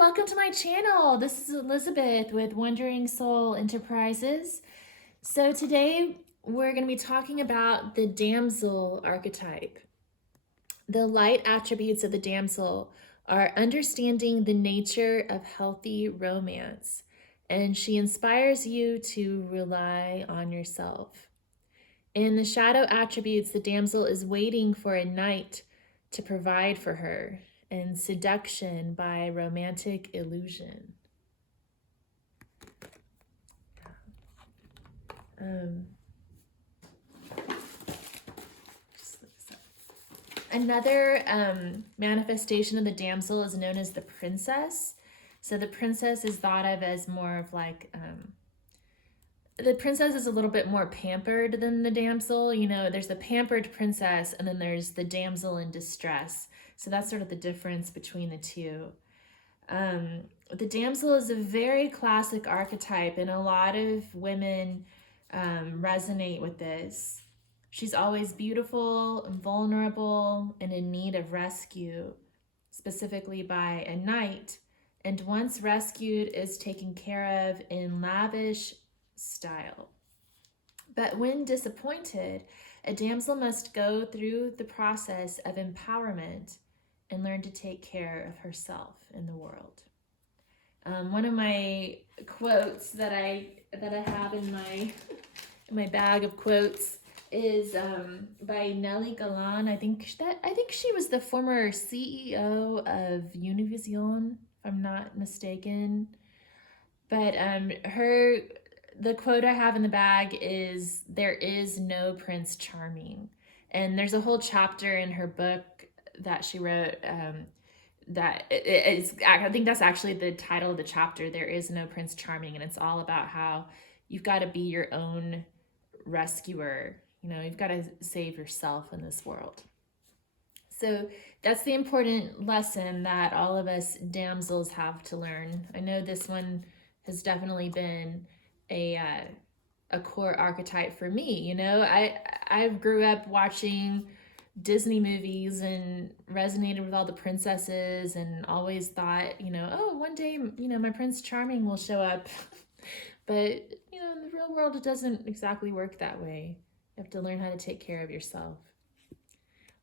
welcome to my channel. This is Elizabeth with Wandering Soul Enterprises. So today we're going to be talking about the Damsel archetype. The light attributes of the damsel are understanding the nature of healthy romance, and she inspires you to rely on yourself. In the shadow attributes, the damsel is waiting for a knight to provide for her, and seduction by romantic illusion. Another manifestation of the damsel is known as the princess. So the princess is thought of as more of like, the princess is a little bit more pampered than the damsel. You know, there's the pampered princess and then there's the damsel in distress. So that's sort of the difference between the two. The damsel is a very classic archetype, and a lot of women resonate with this. She's always beautiful and vulnerable and in need of rescue, specifically by a knight, and once rescued is taken care of in lavish style. But when disappointed, a damsel must go through the process of empowerment and learn to take care of herself in the world. One of my quotes that I have in my bag of quotes is by Nelly Galan. I think she was the former CEO of Univision, if I'm not mistaken. But the quote I have in the bag is, "There is no Prince Charming," and there's a whole chapter in her book that she wrote that is, I think that's actually the title of the chapter, "There is no Prince Charming," and it's all about how you've got to be your own rescuer. You know, you've got to save yourself in this world. So that's the important lesson that all of us damsels have to learn. I know this one has definitely been a core archetype for me. You know, I grew up watching Disney movies and resonated with all the princesses and always thought, you know, oh, one day, you know, my Prince Charming will show up. But, you know, in the real world, it doesn't exactly work that way. You have to learn how to take care of yourself.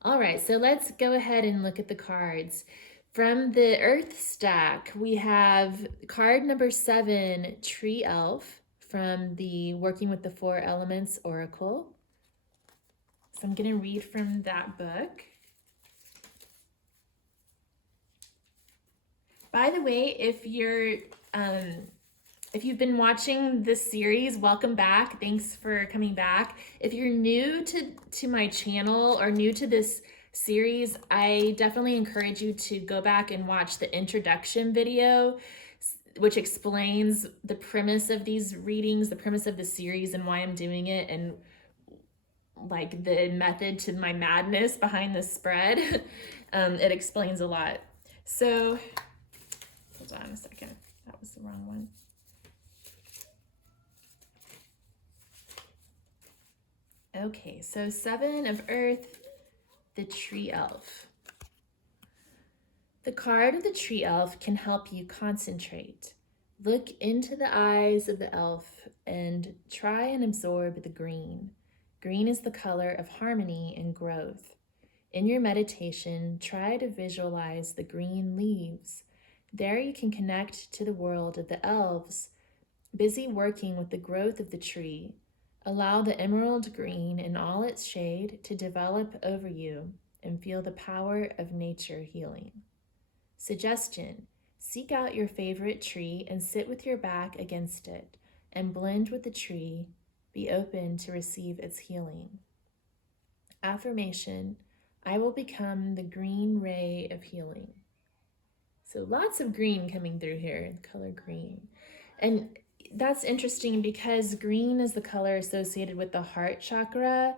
All right, so let's go ahead and look at the cards. From the Earth stack, we have card number 7, Tree Elf, from the Working with the Four Elements Oracle. So I'm going to read from that book. By the way, if you've been watching this series, welcome back. Thanks for coming back. If you're new to my channel or new to this series, I definitely encourage you to go back and watch the introduction video, which explains the premise of these readings, the premise of the series and why I'm doing it, and like the method to my madness behind the spread. It explains a lot. So, hold on a second. That was the wrong one. Okay, so 7 of Earth, the Tree Elf. The card of the Tree Elf can help you concentrate. Look into the eyes of the elf and try and absorb the green. Green is the color of harmony and growth. In your meditation, try to visualize the green leaves. There you can connect to the world of the elves, busy working with the growth of the tree. Allow the emerald green in all its shade to develop over you and feel the power of nature healing. Suggestion: seek out your favorite tree and sit with your back against it and blend with the tree. Be open to receive its healing. Affirmation: I will become the green ray of healing. So lots of green coming through here, the color green. And that's interesting because green is the color associated with the heart chakra.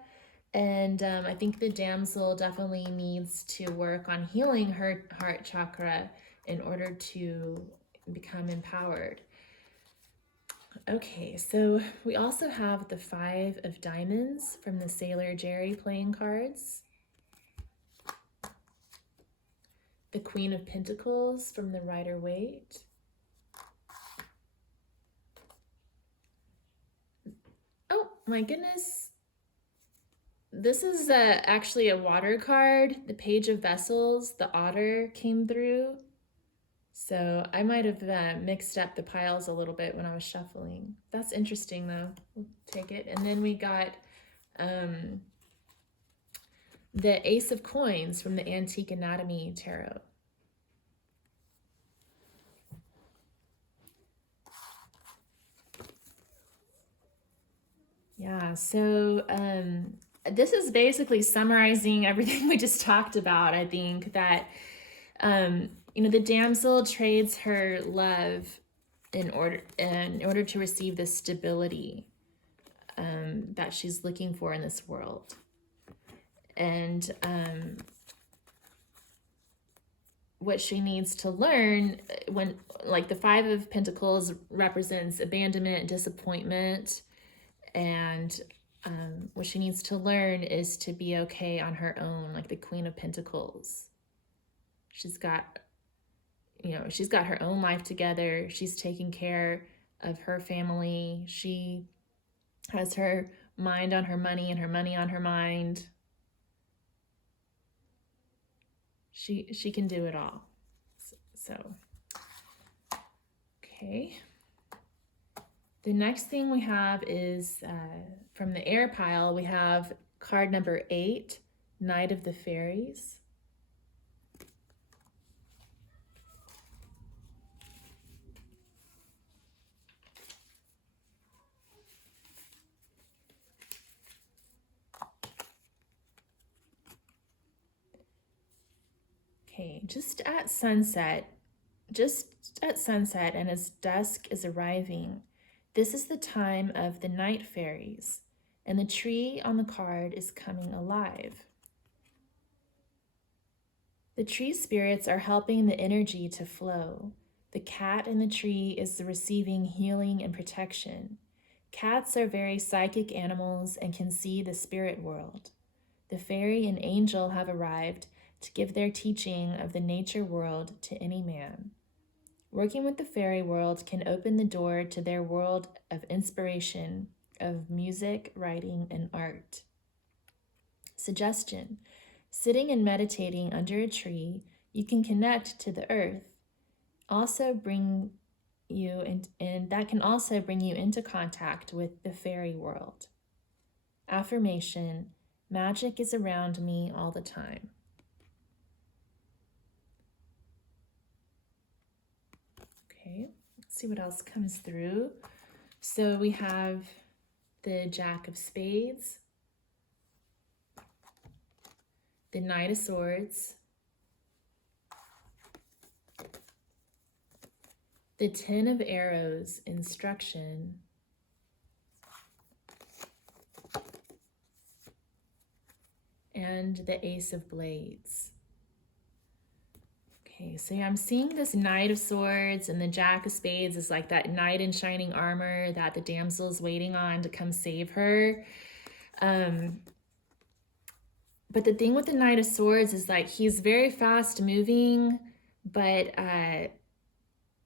And I think the damsel definitely needs to work on healing her heart chakra in order to become empowered. Okay, so we also have the 5 of Diamonds from the Sailor Jerry playing cards. the Queen of Pentacles from the Rider-Waite. Oh my goodness. This is actually a water card. The Page of Vessels, the otter came through. So I might have mixed up the piles a little bit when I was shuffling. That's interesting though. We'll take it. And then we got the Ace of Coins from the Antique Anatomy Tarot. Yeah, so this is basically summarizing everything we just talked about. I think that, you know, the damsel trades her love in order to receive the stability that she's looking for in this world. And what she needs to learn when, like, the Five of Pentacles represents abandonment, disappointment, and what she needs to learn is to be okay on her own, like the Queen of Pentacles. She's got, you know, she's got her own life together. She's taking care of her family. She has her mind on her money and her money on her mind. She can do it all. So, okay. The next thing we have is from the air pile, we have card number 8, Knight of the Fairies. Okay, just at sunset and as dusk is arriving, this is the time of the night fairies, and the tree on the card is coming alive. The tree spirits are helping the energy to flow. The cat in the tree is receiving healing and protection. Cats are very psychic animals and can see the spirit world. The fairy and angel have arrived to give their teaching of the nature world to any man. Working with the fairy world can open the door to their world of inspiration, of music, writing, and art. Suggestion: sitting and meditating under a tree, you can connect to the earth. Also bring you and that can also bring you into contact with the fairy world. Affirmation: magic is around me all the time. Okay, let's see what else comes through. So we have the Jack of Spades, the Knight of Swords, the 10 of Arrows, instruction, and the Ace of Blades. Okay, so I'm seeing this Knight of Swords, and the Jack of Spades is like that knight in shining armor that the damsel is waiting on to come save her. But the thing with the Knight of Swords is, like, he's very fast moving, but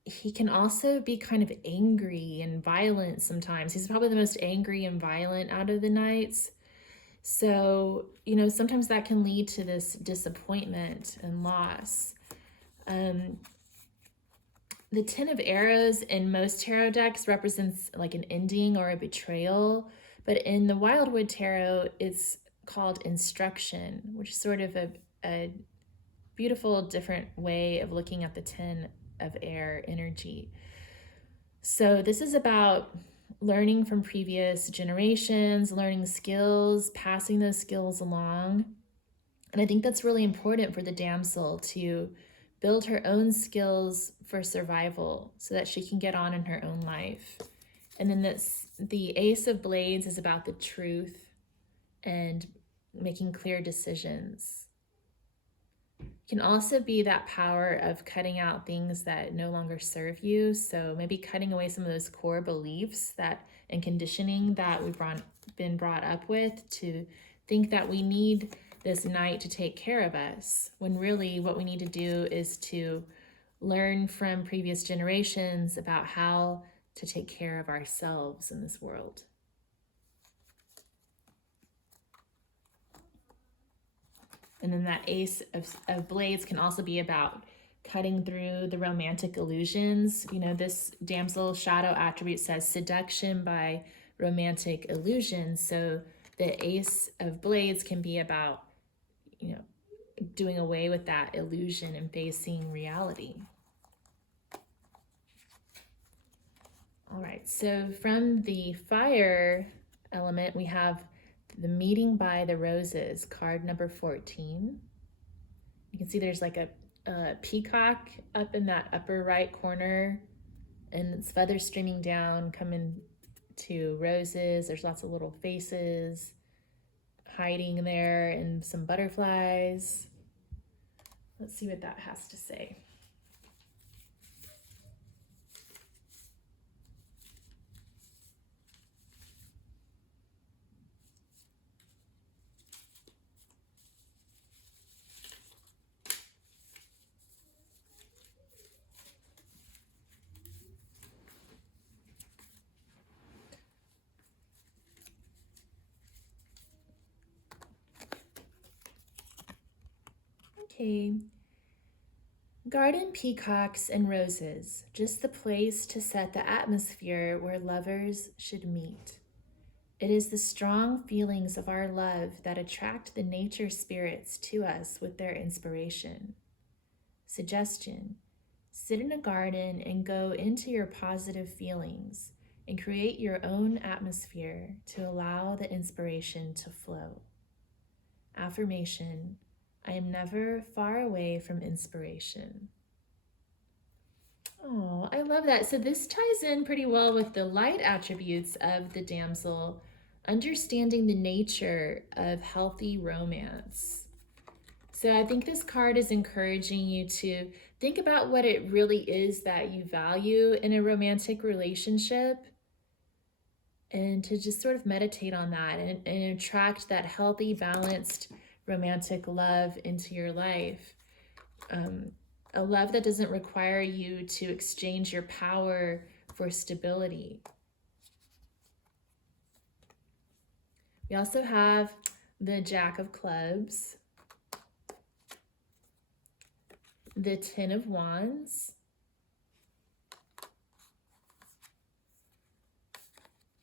he can also be kind of angry and violent sometimes. He's probably the most angry and violent out of the knights. So, you know, sometimes that can lead to this disappointment and loss. The 10 of Arrows in most tarot decks represents like an ending or a betrayal, but in the Wildwood Tarot, it's called instruction, which is sort of a beautiful, different way of looking at the 10 of air energy. So this is about learning from previous generations, learning skills, passing those skills along. And I think that's really important for the damsel to build her own skills for survival so that she can get on in her own life. And then the Ace of Blades is about the truth and making clear decisions. It can also be that power of cutting out things that no longer serve you. So maybe cutting away some of those core beliefs that and conditioning that we've been brought up with, to think that we need this knight to take care of us, when really what we need to do is to learn from previous generations about how to take care of ourselves in this world. And then that Ace of Blades can also be about cutting through the romantic illusions. You know, this damsel shadow attribute says seduction by romantic illusions. So the Ace of Blades can be about, you know, doing away with that illusion and facing reality. All right, so from the fire element, we have the meeting by the roses, card number 14. You can see there's like a peacock up in that upper right corner, and its feathers streaming down, coming to roses. There's lots of little faces hiding there and some butterflies. Let's see what that has to say. Okay. Garden peacocks and roses, just the place to set the atmosphere where lovers should meet. It is the strong feelings of our love that attract the nature spirits to us with their inspiration. Suggestion: sit in a garden and go into your positive feelings and create your own atmosphere to allow the inspiration to flow. Affirmation: I am never far away from inspiration. Oh, I love that. So this ties in pretty well with the light attributes of the damsel, understanding the nature of healthy romance. So I think this card is encouraging you to think about what it really is that you value in a romantic relationship, and to just sort of meditate on that and attract that healthy, balanced, romantic love into your life. A love that doesn't require you to exchange your power for stability. We also have the Jack of Clubs, the Ten of Wands,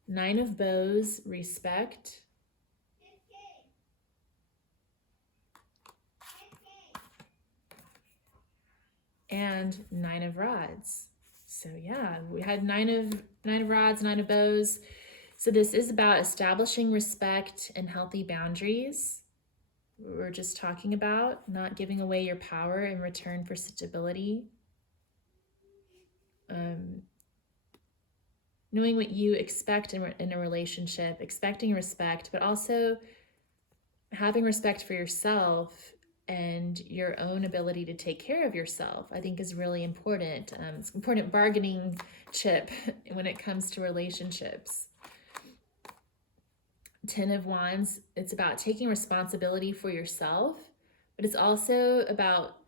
Nine of Bows, respect, and Nine of Rods. So yeah, we had nine of rods, Nine of Bows. So this is about establishing respect and healthy boundaries. We're just talking about not giving away your power in return for stability. Knowing what you expect in a relationship, expecting respect, but also having respect for yourself and your own ability to take care of yourself, I think is really important. It's an important bargaining chip when it comes to relationships. Ten of Wands, it's about taking responsibility for yourself, but it's also about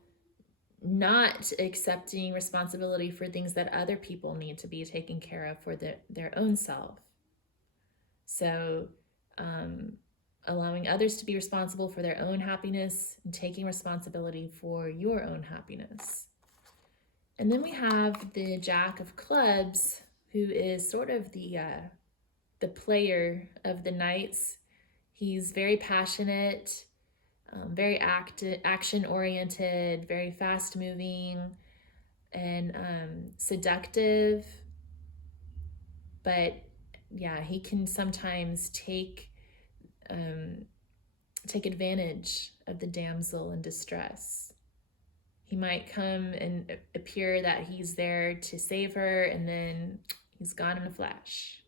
not accepting responsibility for things that other people need to be taken care of for their own self. So allowing others to be responsible for their own happiness and taking responsibility for your own happiness. And then we have the Jack of Clubs, who is sort of the player of the knights. He's very passionate, very action-oriented, very fast-moving, and seductive. But yeah, he can sometimes take advantage of the damsel in distress. He might come and appear that he's there to save her, and then he's gone in a flash.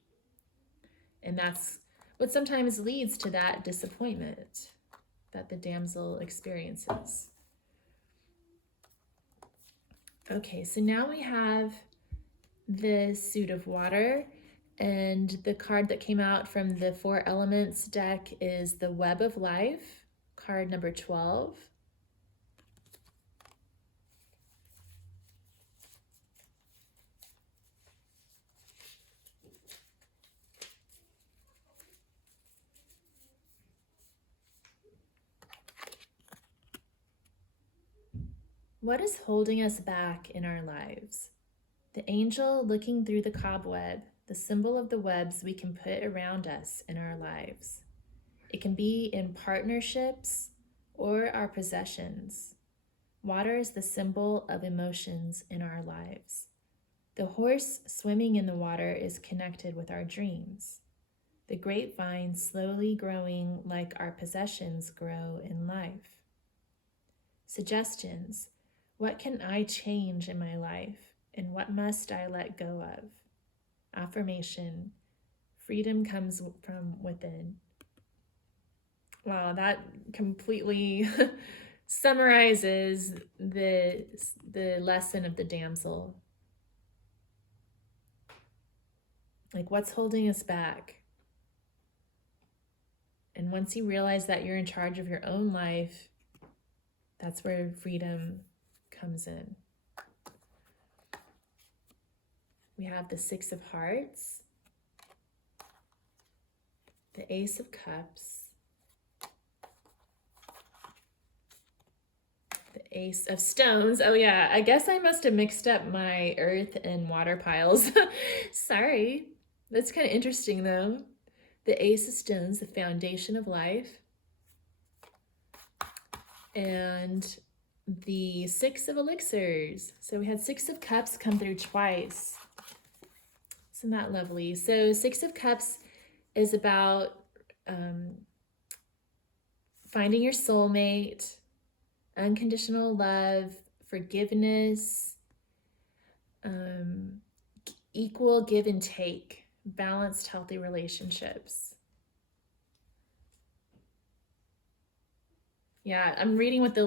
And that's what sometimes leads to that disappointment that the damsel experiences. Okay, so now we have the Suit of Water, and the card that came out from the Four Elements deck is the Web of Life, card number 12. What is holding us back in our lives? The angel looking through the cobweb, the symbol of the webs we can put around us in our lives. It can be in partnerships or our possessions. Water is the symbol of emotions in our lives. The horse swimming in the water is connected with our dreams. The grapevine slowly growing like our possessions grow in life. Suggestions. What can I change in my life, and what must I let go of? Affirmation. Freedom comes from within. Wow, that completely summarizes the lesson of the damsel. Like, what's holding us back? And once you realize that you're in charge of your own life, that's where freedom comes in. We have the Six of Hearts, the Ace of Cups, the Ace of Stones. Oh yeah, I guess I must have mixed up my earth and water piles. Sorry. That's kind of interesting though. The Ace of Stones, the foundation of life. And the Six of Elixirs. So we had Six of Cups come through twice. Isn't that lovely? So Six of Cups is about finding your soulmate, unconditional love, forgiveness, equal give and take, balanced, healthy relationships. Yeah, I'm reading what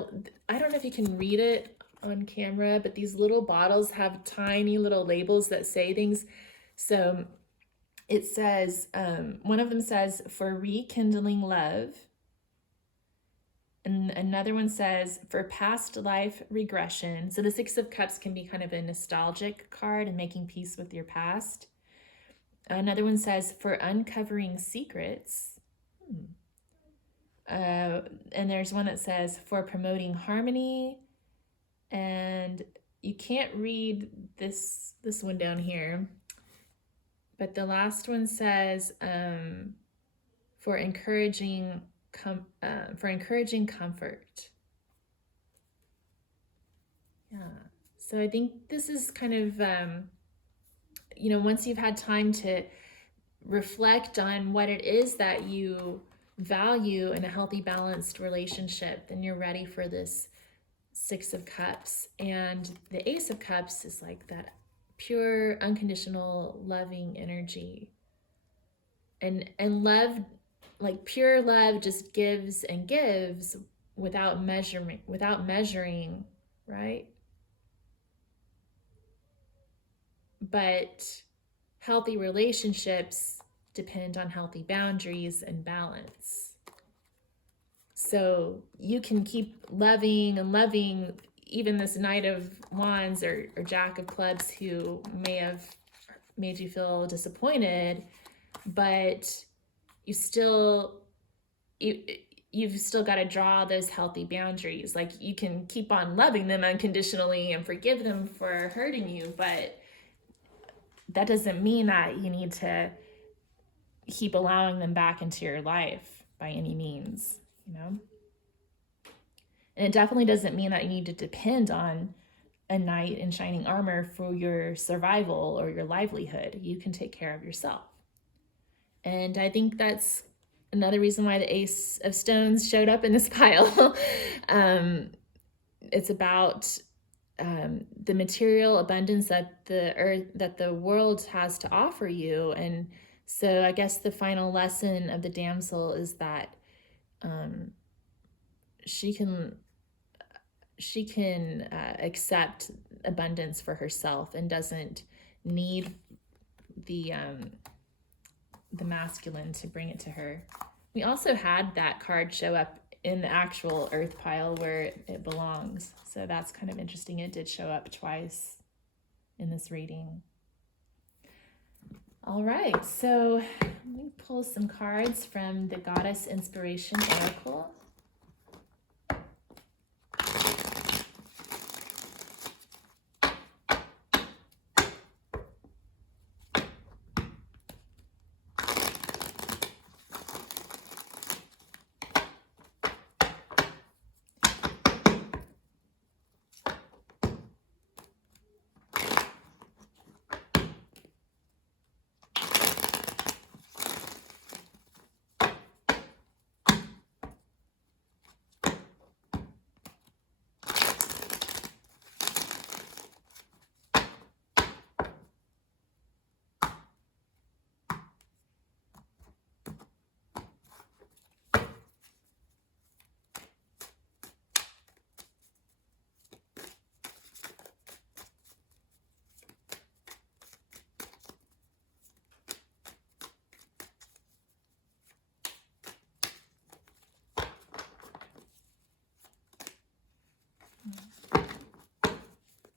I don't know if you can read it on camera, but these little bottles have tiny little labels that say things. So it says, one of them says, for rekindling love. And another one says, for past life regression. So the Six of Cups can be kind of a nostalgic card and making peace with your past. Another one says, for uncovering secrets. And there's one that says, for promoting harmony. And you can't read this one down here. But the last one says, for encouraging comfort. Yeah. So I think this is kind of, once you've had time to reflect on what it is that you value in a healthy, balanced relationship, then you're ready for this Six of Cups. And the Ace of Cups is like that pure, unconditional, loving energy. And love, like pure love, just gives and gives without measuring, right? But healthy relationships depend on healthy boundaries and balance. So you can keep loving and loving even this Knight of Wands or Jack of Clubs who may have made you feel disappointed, but you've still got to draw those healthy boundaries. Like, you can keep on loving them unconditionally and forgive them for hurting you, but that doesn't mean that you need to keep allowing them back into your life by any means, And it definitely doesn't mean that you need to depend on a knight in shining armor for your survival or your livelihood. You can take care of yourself. And I think that's another reason why the Ace of Stones showed up in this pile. It's about the material abundance that the world has to offer you. And so I guess the final lesson of the damsel is that she can accept abundance for herself and doesn't need the masculine to bring it to her. We also had that card show up in the actual earth pile where it belongs. So that's kind of interesting. It did show up twice in this reading. All right, so let me pull some cards from the Goddess Inspiration Oracle.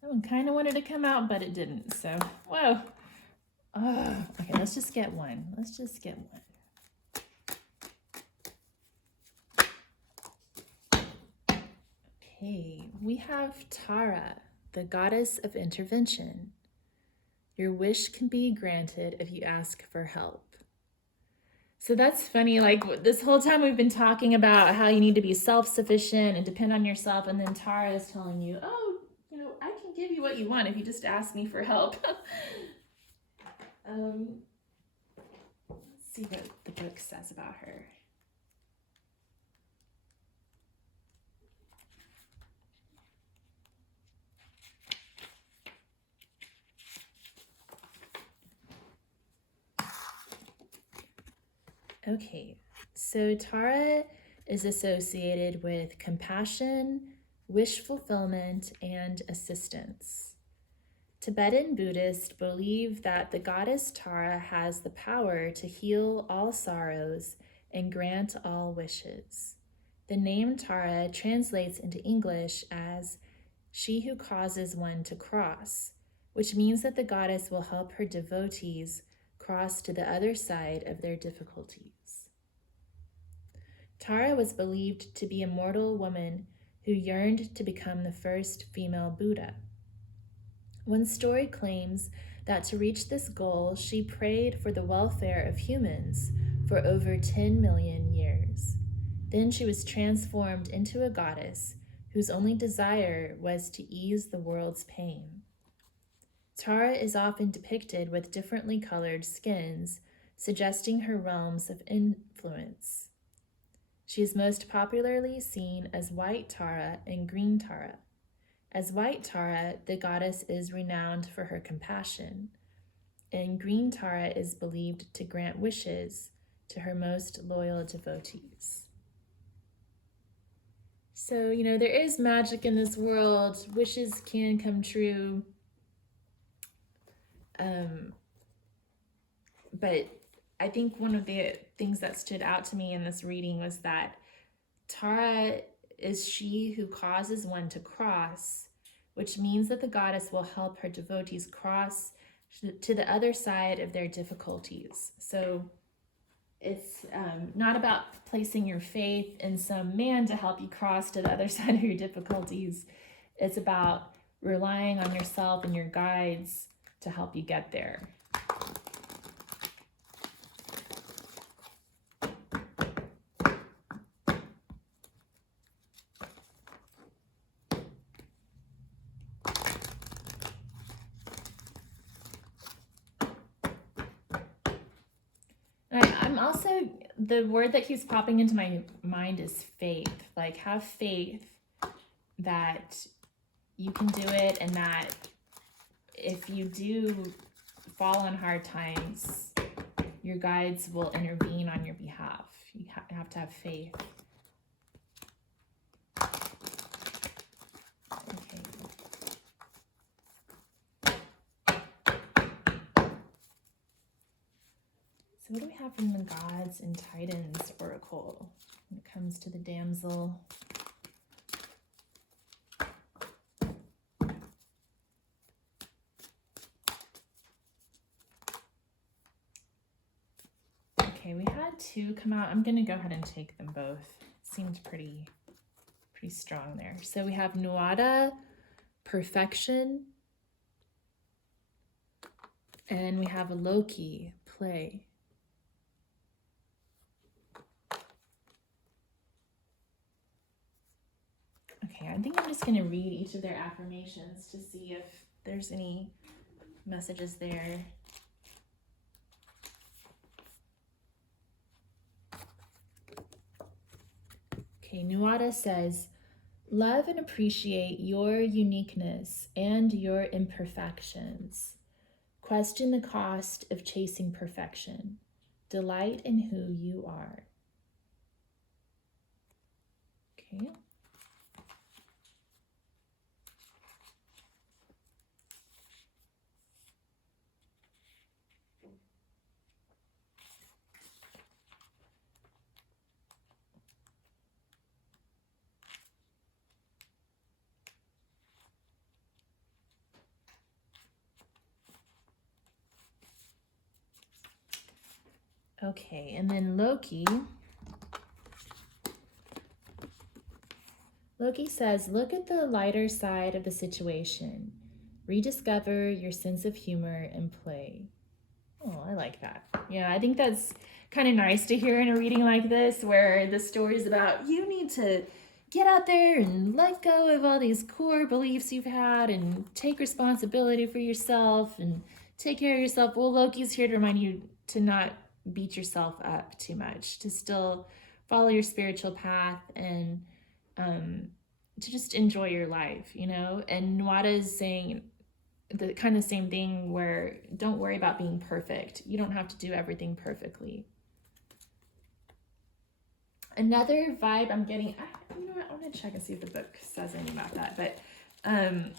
That one kind of wanted to come out, but it didn't. So, whoa. Oh, okay, let's just get one. Let's just get one. Okay, we have Tara, the goddess of intervention. Your wish can be granted if you ask for help. So that's funny, like this whole time we've been talking about how you need to be self-sufficient and depend on yourself, and then Tara is telling you, oh, you know, I can give you what you want if you just ask me for help. Let's see what the book says about her. Okay, so Tara is associated with compassion, wish fulfillment, and assistance. Tibetan Buddhists believe that the goddess Tara has the power to heal all sorrows and grant all wishes. The name Tara translates into English as she who causes one to cross, which means that the goddess will help her devotees cross to the other side of their difficulties. Tara was believed to be a mortal woman who yearned to become the first female Buddha. One story claims that to reach this goal, she prayed for the welfare of humans for over 10 million years. Then she was transformed into a goddess whose only desire was to ease the world's pain. Tara is often depicted with differently colored skins, suggesting her realms of influence. She is most popularly seen as White Tara and Green Tara. As White Tara, the goddess is renowned for her compassion, and Green Tara is believed to grant wishes to her most loyal devotees. So, you know, there is magic in this world. Wishes can come true. But I think one of the things that stood out to me in this reading was that Tara is she who causes one to cross, which means that the goddess will help her devotees cross to the other side of their difficulties. So it's not about placing your faith in some man to help you cross to the other side of your difficulties. It's about relying on yourself and your guides to help you get there. I'm also, the word that keeps popping into my mind is faith. Like, have faith that you can do it, and that if you do fall on hard times, your guides will intervene on your behalf. You have to have faith. Okay. So what do we have from the Gods and Titans Oracle when it comes to the damsel? Okay, we had two come out. I'm gonna go ahead and take them both. Seemed pretty strong there. So we have Nuada, perfection, and we have Loki, play. Okay, I think I'm just gonna read each of their affirmations to see if there's any messages there. Okay, Nuada says, love and appreciate your uniqueness and your imperfections. Question the cost of chasing perfection. Delight in who you are. Okay. Okay, and then Loki. Loki says, look at the lighter side of the situation. Rediscover your sense of humor and play. Oh, I like that. Yeah, I think that's kind of nice to hear in a reading like this, where the story is about you need to get out there and let go of all these core beliefs you've had and take responsibility for yourself and take care of yourself. Well, Loki's here to remind you to not beat yourself up too much, to still follow your spiritual path and to just enjoy your life, you know? And Nuada is saying the kind of same thing, where don't worry about being perfect. You don't have to do everything perfectly. Another vibe I'm getting, you know what, I want to check and see if the book says anything about that, but I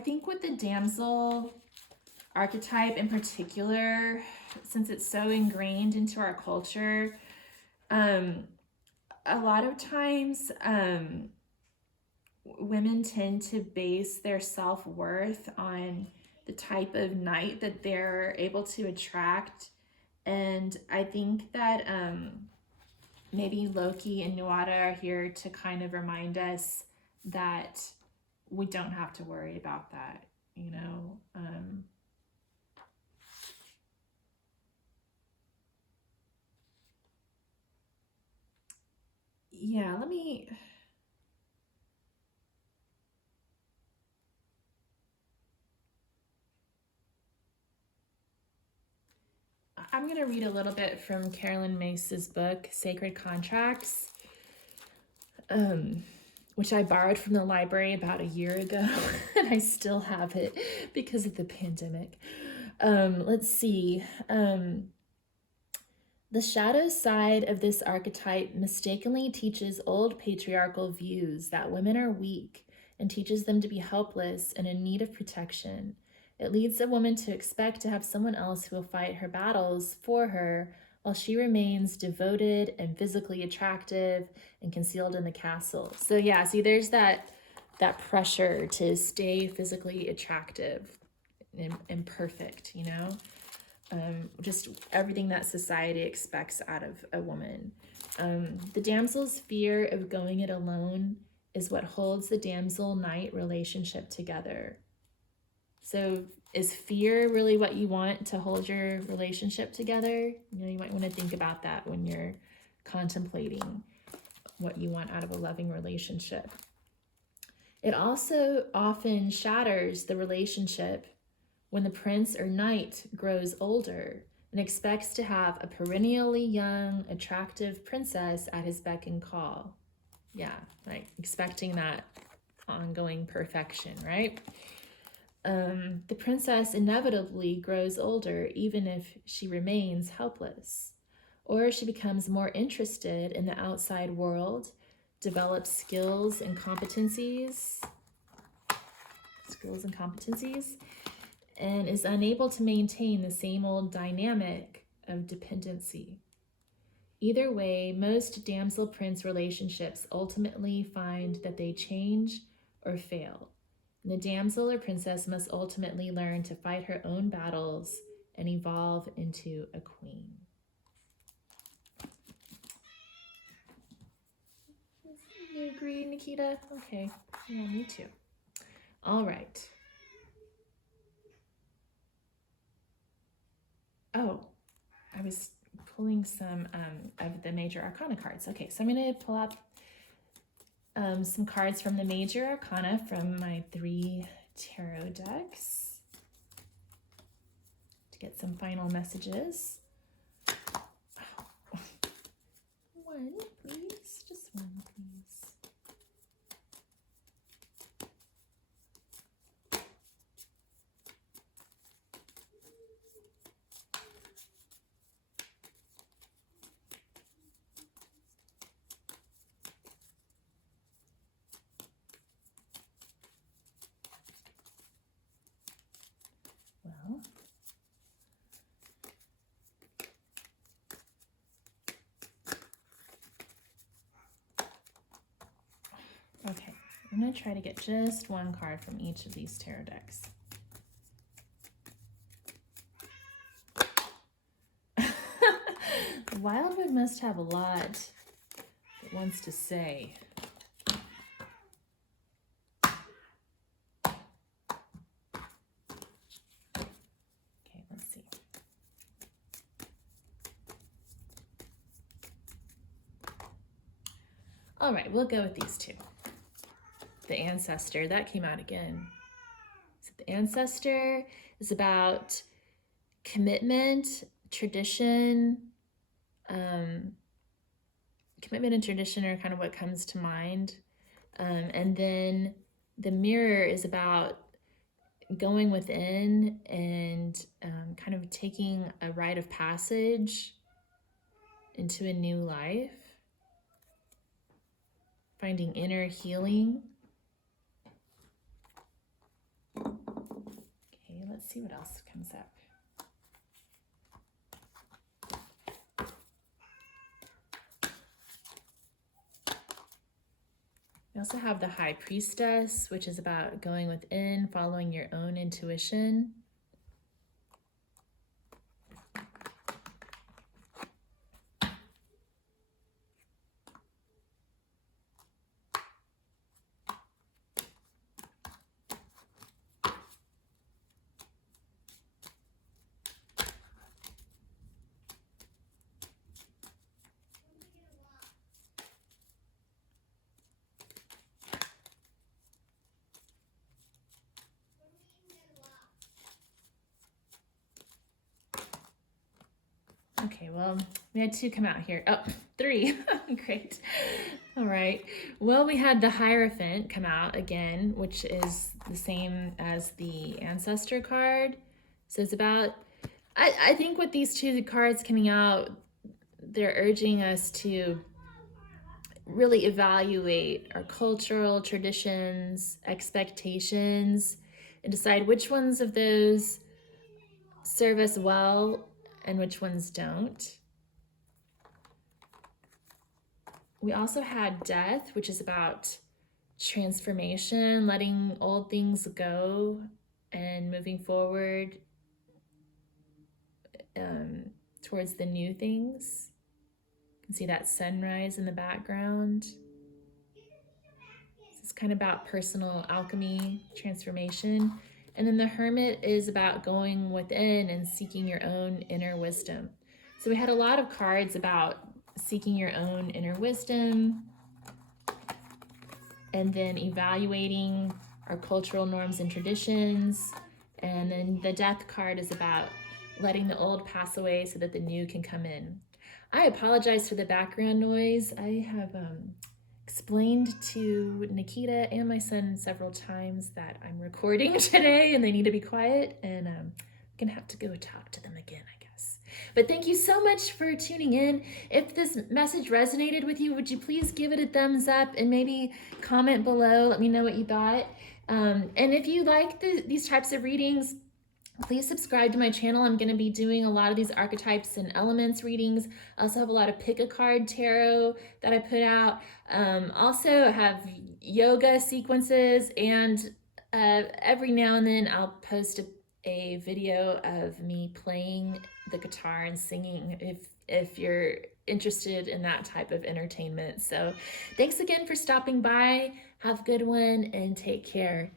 think with the damsel archetype in particular, since it's so ingrained into our culture, a lot of times women tend to base their self-worth on the type of knight that they're able to attract. And I think that maybe Loki and Nuada are here to kind of remind us that we don't have to worry about that, you know? Yeah, I'm going to read a little bit from Carolyn Mace's book, Sacred Contracts, which I borrowed from the library about a year ago, and I still have it because of the pandemic. Let's see. The shadow side of this archetype mistakenly teaches old patriarchal views that women are weak and teaches them to be helpless and in need of protection. It leads a woman to expect to have someone else who will fight her battles for her while she remains devoted and physically attractive and concealed in the castle. So yeah, see, there's that pressure to stay physically attractive and perfect, you know? Just everything that society expects out of a woman. The damsel's fear of going it alone is what holds the damsel-knight relationship together. So is fear really what you want to hold your relationship together? You know, you might want to think about that when you're contemplating what you want out of a loving relationship. It also often shatters the relationship when the prince or knight grows older and expects to have a perennially young, attractive princess at his beck and call. Yeah, like expecting that ongoing perfection, right? The princess inevitably grows older even if she remains helpless, or she becomes more interested in the outside world, develops skills and competencies, and is unable to maintain the same old dynamic of dependency. Either way, most damsel-prince relationships ultimately find that they change or fail. And the damsel or princess must ultimately learn to fight her own battles and evolve into a queen. You agree, Nikita? Okay. Yeah, me too. All right. Oh, I was pulling some of the major arcana cards. Okay, so I'm going to pull up some cards from the major arcana from my 3 tarot decks to get some final messages. Oh. One, please. Just one, please. Well, okay, I'm going to try to get just one card from each of these tarot decks. Wildwood must have a lot it wants to say. Okay, let's see. All right, we'll go with these two. The Ancestor, that came out again. So the Ancestor is about commitment, tradition. Commitment and tradition are kind of what comes to mind. And then the Mirror is about going within and kind of taking a rite of passage into a new life, finding inner healing. Okay, let's see what else comes up. We also have the High Priestess, which is about going within, following your own intuition. Okay, well, we had 2 come out here. Oh, 3. Great. All right. Well, we had the Hierophant come out again, which is the same as the Ancestor card. So it's about, I think with these 2 cards coming out, they're urging us to really evaluate our cultural traditions, expectations, and decide which ones of those serve us well and which ones don't. We also had Death, which is about transformation, letting old things go and moving forward towards the new things. You can see that sunrise in the background. It's kind of about personal alchemy, transformation. And then the Hermit is about going within and seeking your own inner wisdom. So we had a lot of cards about seeking your own inner wisdom and then evaluating our cultural norms and traditions. And then the Death card is about letting the old pass away so that the new can come in. I apologize for the background noise. I have explained to Nikita and my son several times that I'm recording today and they need to be quiet, and I'm gonna have to go talk to them again, I guess. But thank you so much for tuning in. If this message resonated with you, would you please give it a thumbs up and maybe comment below, let me know what you thought. And if you like these types of readings, Please subscribe to my channel. I'm going to be doing a lot of these archetypes and elements readings. I also have a lot of pick a card tarot that I put out. Also, I have yoga sequences, and every now and then I'll post a video of me playing the guitar and singing if you're interested in that type of entertainment. So thanks again for stopping by. Have a good one and take care.